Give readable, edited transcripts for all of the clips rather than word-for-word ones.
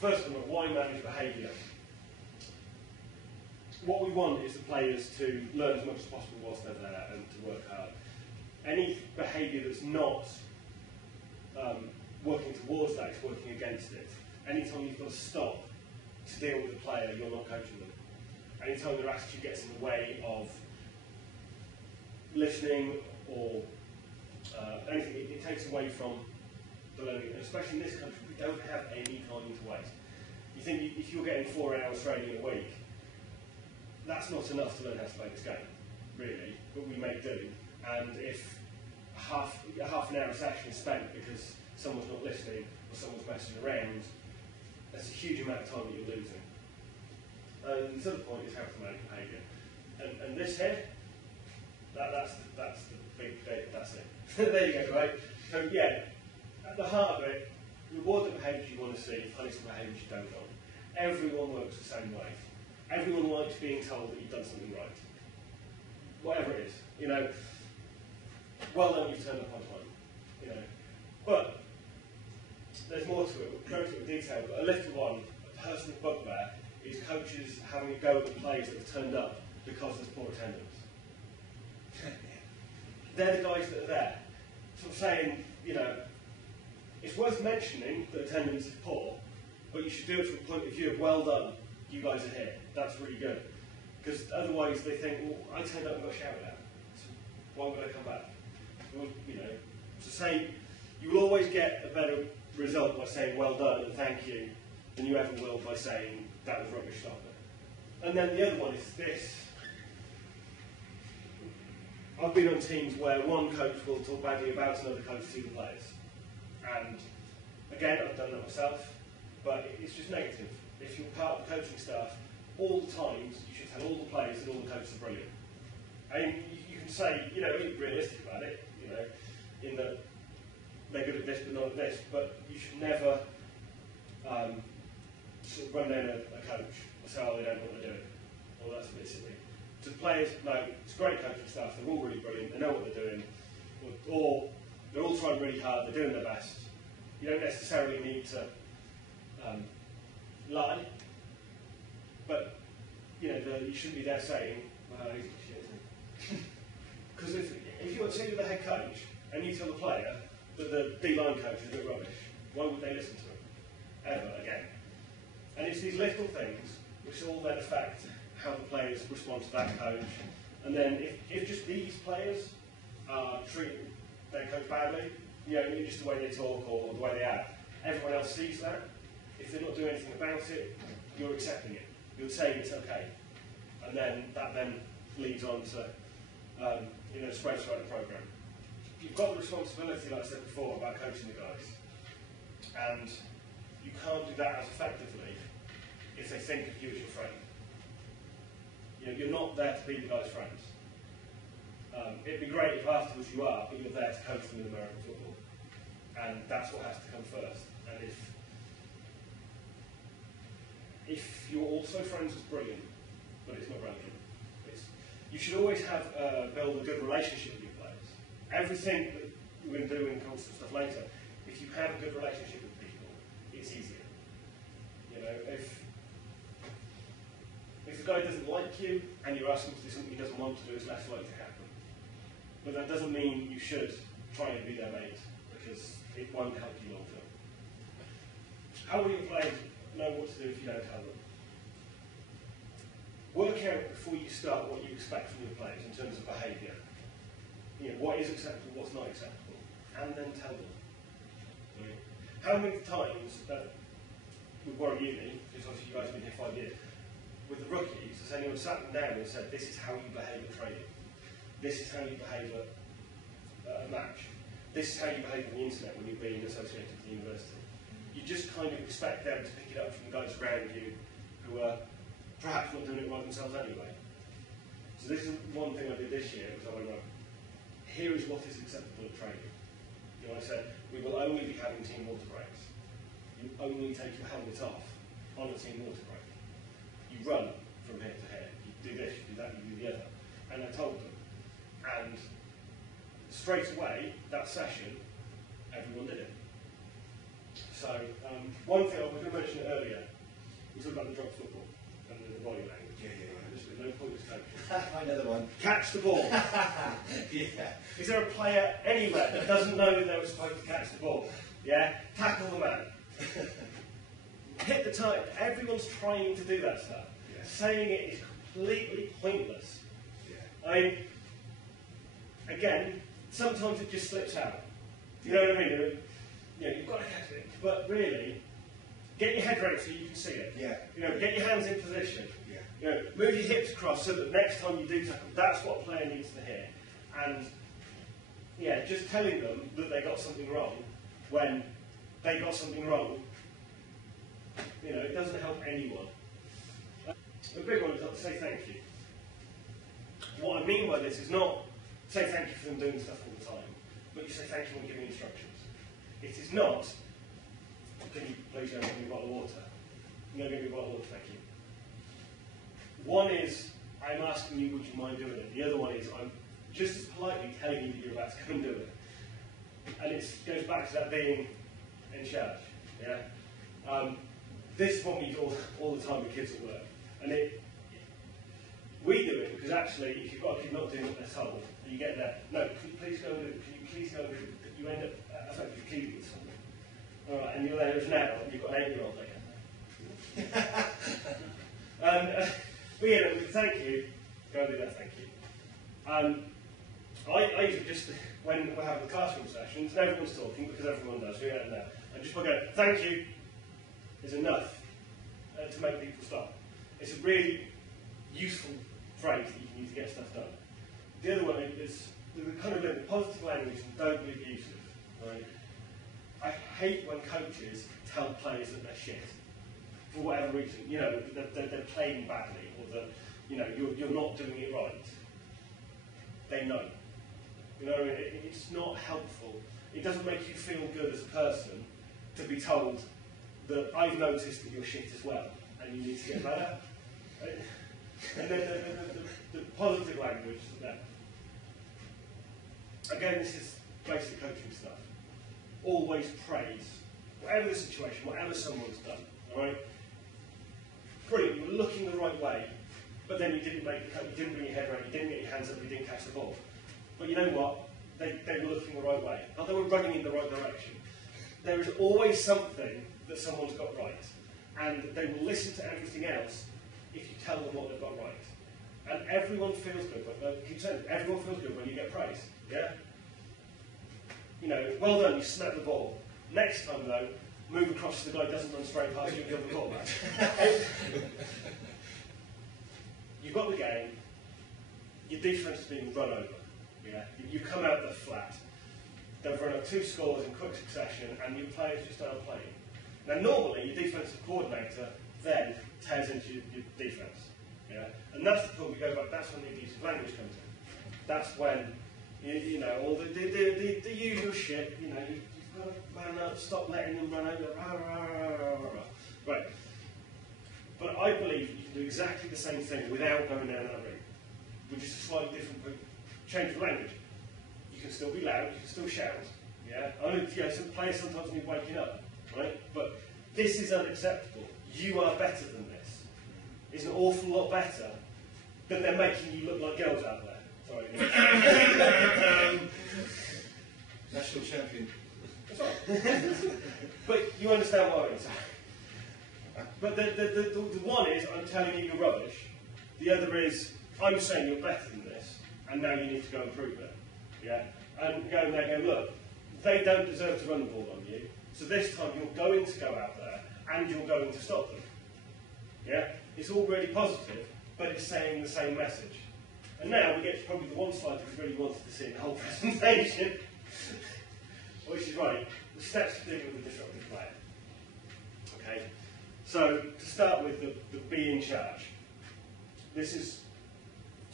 First of all, why manage behaviour? What we want is the players to learn as much as possible whilst they're there and to work hard. Any behaviour that's not working towards that is working against it. Anytime you've got to stop to deal with a player, you're not coaching them. Anytime their attitude gets in the way of listening or anything, it takes away from the learning. And especially in this country, we don't have any time to waste. You think if you're getting 4 hours training a week, that's not enough to learn how to play this game, really, but we make do. And if half an hour session is spent because someone's not listening or someone's messing around, that's a huge amount of time that you're losing. And the other point is how to manage behaviour. And this here, that's the big bit, that's it. There you go, right? So yeah, at the heart of it, reward the behaviours you want to see, punish the behaviours you don't want. Everyone works the same way. Everyone likes being told that you've done something right. Whatever it is, you know. Well done, you've turned up on time, you know. But there's more to it. We'll go into it in detail. But a little one, a personal bugbear, is coaches having a go at the players that have turned up because there's poor attendance. They're the guys that are there. So I'm saying, you know, it's worth mentioning that attendance is poor, but you should do it from the point of view of, well done, you guys are here. That's really good. Because otherwise they think, well, I turned up and got shouted at, so why would I come back? Well, you know, to say, you will always get a better result by saying well done and thank you than you ever will by saying that was rubbish, stop it. And then the other one is this. I've been on teams where one coach will talk badly about another coach to the players. And again, I've done that myself, but it's just negative. If you're part of the coaching staff, all the times you should tell all the players that all the coaches are brilliant. I mean, you can say, you know, be realistic about it, you know, in that they're good at this but not at this, but you should never sort of run down a coach and say, oh, they don't know what they're doing. Well, that's a bit silly. To the players, no, it's great coaching staff, they're all really brilliant, they know what they're doing, or they're all trying really hard, they're doing their best. You don't necessarily need to lie, but you know, you shouldn't be there saying, well, he's shit, isn't he? Because if you're a team with a head coach and you tell the player that the D-line coach is a bit rubbish, why would they listen to him? Ever again. And it's these little things which all then affect how the players respond to that coach. And then if just these players are treating their coach badly, you know, just the way they talk or the way they act, everyone else sees that. If they're not doing anything about it, you're accepting it. You're saying it's okay. And then that then leads on to you know, spread throughout the programme. You've got the responsibility, like I said before, about coaching the guys. And you can't do that as effectively if they think of you as your friend. You know, you're not there to be the guy's friends. It'd be great if afterwards you are, but you're there to coach them in American football. And that's what has to come first. And if you're also friends with brilliant, but it's not relevant, you should always have build a good relationship with your players. Everything that we're going to do in constant stuff later, if you have a good relationship with people, it's easier. You know, if the guy doesn't like you and you're asking him to do something he doesn't want to do, it's less likely to happen. But that doesn't mean you should try and be their mate, because it won't help you long term. How will your players know what to do if you don't tell them? Work out before you start what you expect from your players in terms of behaviour. You know, what is acceptable, what's not acceptable, and then tell them. Right? How many times with Warren Uni, because obviously you guys have been here 5 years, with the rookies, has anyone sat them down and said, this is how you behave at training, this is how you behave at a match, this is how you behave on the internet when you're being associated with the university? You just kind of expect them to pick it up from the guys around you who are perhaps not doing it right themselves anyway. So this is one thing I did this year, was I went, here is what is acceptable at training. You know, I said, we will only be having team water breaks. You only take your helmet off on a team water break. You run from here to here. You do this, you do that, you do the other. And I told them. And straight away, that session, everyone did it. So, one thing I was going to mention earlier, we talked about the drop football and the body language. There's no point in coaching. Another one. Catch the ball. Yeah. Is there a player anywhere that doesn't know that they were supposed to catch the ball? Yeah? Tackle the man. Hit the target. Everyone's trying to do that stuff. Yeah. Saying it is completely pointless. Yeah. I mean, again, sometimes it just slips out. You know what I mean? You know, you've got to catch it, but really, get your head ready so you can see it. Yeah. You know, get your hands in position. Yeah. You know, move your hips across so that next time you do tackle, that's what a player needs to hear. And yeah, just telling them that they got something wrong when they got something wrong, you know, it doesn't help anyone. The big one is not to say thank you. What I mean by this is not say thank you for them doing stuff all the time, but you say thank you when giving instructions. It is not, can you please go and give me a bottle of water? No, give me a bottle of water, thank you. One is, I'm asking you, would you mind doing it? The other one is, I'm just as politely telling you that you're about to come and do it. And it goes back to that being in charge. Yeah? This is what we do all the time with kids at work. And we do it because actually, if you've got a kid not doing what they're told, and you get there, no, can you please go and do it? Can you please go and do it? You end up effectively pleading with someone. All right, and you're there as an adult, and you've got an 8-year-old there. But yeah, thank you. Go and do that, thank you. I usually just, when we're having classroom sessions, and everyone's talking, because everyone does, we don't know, and just go, thank you is enough to make people stop. It's a really useful phrase that you can use to get stuff done. The other one is the kind of the positive language and don't be abusive. Right? I hate when coaches tell players that they're shit for whatever reason. You know, they're playing badly, or that you know you're not doing it right. They know. You know, it's not helpful. It doesn't make you feel good as a person to be told that I've noticed that you're shit as well, and you need to get better. And then the positive language. Again, this is basic coaching stuff. Always praise, whatever the situation, whatever someone's done. All right. Brilliant. You were looking the right way, but then you didn't make the cut. You didn't bring your head right. You didn't get your hands up. You didn't catch the ball. But you know what? They were looking the right way. Or they were running in the right direction. There is always something that someone's got right, and they will listen to everything else if you tell them what they've got right. And everyone feels good. Keep saying everyone feels good when you get praise. Yeah. You know, well done. You snapped the ball. Next time though, move across to the guy who doesn't run straight past you and give the ball back. You've got the game. Your defence is being run over. Yeah. You come out the flat. They've run up 2 scores in quick succession, and your players just aren't playing. Now, normally, your defensive coordinator then tears into your defence. Yeah? And that's the point we go back, that's when the abusive language comes in. That's when, you know, all the usual shit, you know, you've got to man up, stop letting them run over, rah, rah, rah, rah, rah. Right. But I believe you can do exactly the same thing without going down that route, with just a slightly different change of language. You can still be loud, you can still shout. Yeah? I know, you know, some players sometimes need waking up, right? But this is unacceptable. You are better than this. It's an awful lot better than they're making you look like girls out there. Sorry. National champion. That's right. But you understand what I'm saying. But the one is, I'm telling you you're rubbish. The other is, I'm saying you're better than this, and now you need to go and prove it. Yeah? And go there and go, look, they don't deserve to run the ball on you, so this time you're going to go out there, and you're going to stop them. Yeah? It's all really positive, but it's saying the same message. And now we get to probably the one slide that we really wanted to see in the whole presentation, which is right, the steps to dealing with the disruptive player. Okay? So, to start with, the be in charge. This is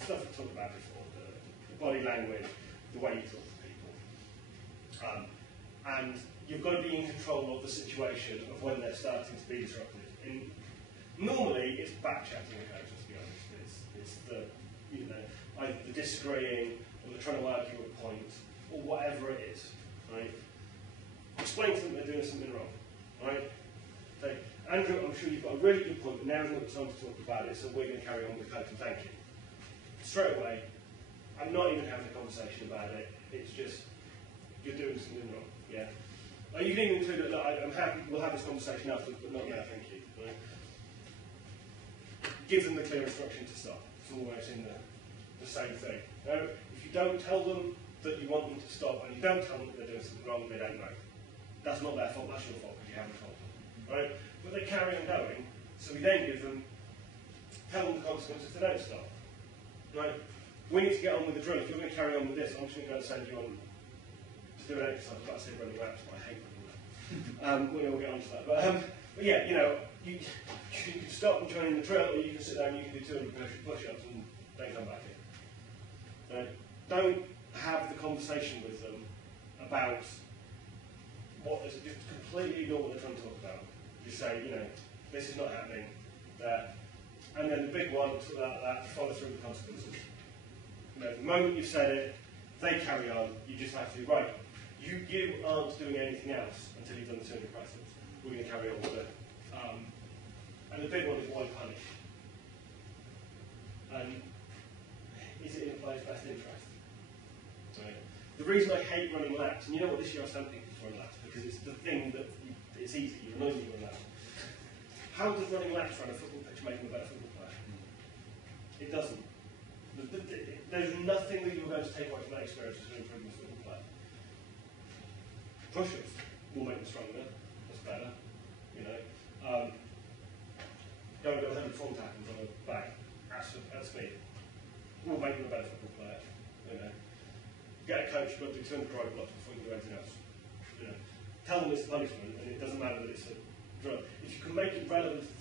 stuff we've talked about before, the body language, the way you talk to people. And you've got to be in control of the situation of when they're starting to be disruptive. Normally, it's back-chatting with coaches, to be honest. It's the, you know, either the disagreeing, or they're trying to argue a point, or whatever it is. Right? Explain to them they're doing something wrong. right? So, Andrew, I'm sure you've got a really good point, but now's not the time to talk about it, so we're going to carry on with coaching. Thank you. Straight away, I'm not even having a conversation about it. It's just, you're doing something wrong, yeah? You can even include that, I'm happy, we'll have this conversation afterwards, but not now, thank you. Right? Give them the clear instruction to stop. It's almost in the same thing. Now, if you don't tell them that you want them to stop, and you don't tell them that they're doing something wrong, they don't know. That's not their fault, that's your fault, because you haven't told them. Right? But they carry on going, so we then tell them the consequences if they don't stop. Right? We need to get on with the drill. If you're going to carry on with this, I'm just going to go and send you on to do an exercise. I've got to say running laps, but I hate running laps. We'll get on to that. But yeah, you know, you can stop and join in the drill, or you can sit down and you can do 200 push-ups and then come back in. Right? Don't have the conversation with them about what is, just completely ignore what they're trying to talk about. Just say, you know, this is not happening. And then the big one, that follow through the consequences. You know, the moment you've said it, they carry on, you just have to, right, you aren't doing anything else until you've done the 200 press-ups. We're going to carry on with it. And the big one is why punish? And is it in the player's best interest? Right. The reason I hate running laps, and you know what, this year I stand people for run laps, because it's the thing that it's easy, you're annoyed when you run laps. How does running laps around a football pitch make them a better football player? It doesn't. There's nothing that you're going to take away from that experience to improve your football player. Push-ups will make them stronger, that's better, you know. Going to 100 front tackles on a back at speed will make them a better football player, you know. Get a coach, you've got to do 200 drive blocks before you do anything else. You know. Tell them it's a punishment, and it doesn't matter that it's a drill. If you can make it relevant to